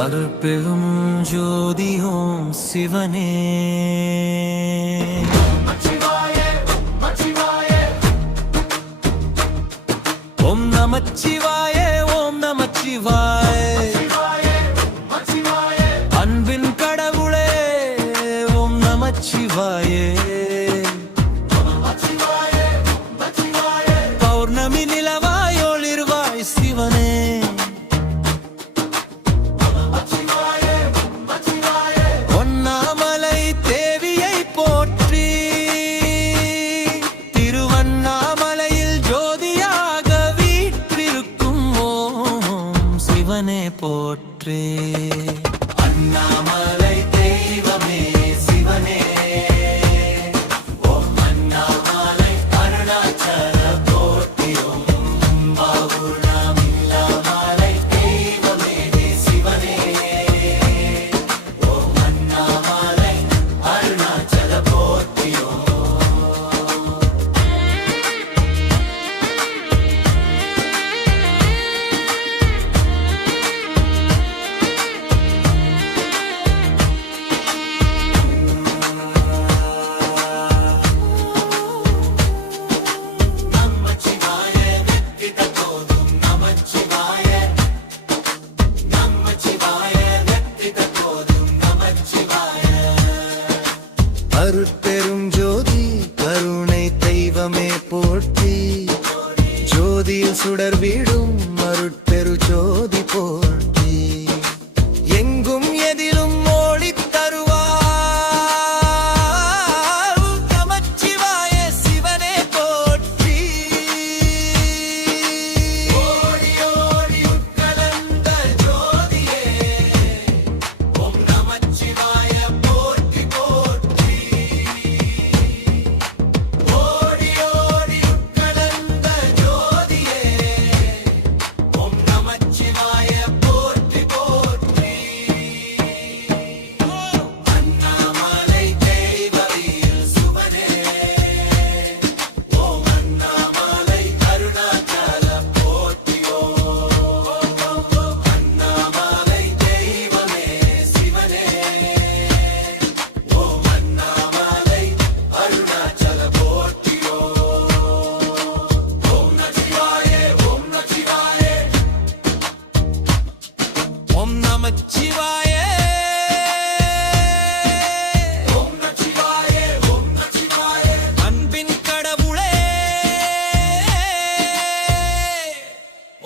அருட்பெரும் ஜோதி ஓம் சிவனே. ஓம் நமச்சிவாய, ஓம் நமச்சிவாய, அன்பின் கடவுளே ஓம் நமச்சிவாய. பௌர்ணமி நிலவாய் ஒளிர்வாய் சிவனே. ஒண்ணாமலை தேவியை போற்றி, திருவண்ணாமலையில் ஜோதியாக வீற்றிருக்கும் ஓம் சிவனே போற்றி. அண்ணாமலை தெய்வமே சிவனே, ஓம் அண்ணாமலை அருணாச்சல போற்றி. ஓம் பௌர்ணமில்லாமலை தெய்வமே சிவனே, ஓம் அண்ணாமலை அருணாச்சல போற்றி. அருட்பெரும் ஜோதி கருணை தெய்வமே போற்றி. ஜோதியில் சுடர் வீடும் அருட்பெரு ஜோதி போற்றி. எங்கும் எதிலும் ஓடி தருவார் நமச்சிவாய சிவனே போற்றி. ஓடி ஓடி உட்கலந்த ஜோதியே ஓம் நமச்சிவாய போற்றி போற்றி. ஓடி ஓடி உட்கலந்த ஜோதியே ஓம் நமச்சிவாய போற்றி போற்றி. அண்ணாமலை தெய்வவியல் சுவனே, ஓம் அண்ணாமலை அருணாச்சல போற்றி. ஓம் அண்ணாமலை தெய்வமே சிவனே, ஓம் அண்ணாமலை அருணாச்சல போற்றி. ஓம் நமச்சிவாய, ஓம் நமச்சிவாய, ஓம் நமச்சிவாய, ஓம் நமச்சிவாய, ஓம் நமச்சிவாய, அன்பின் கடவுளே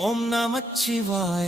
ஓம் நமச்சிவாய.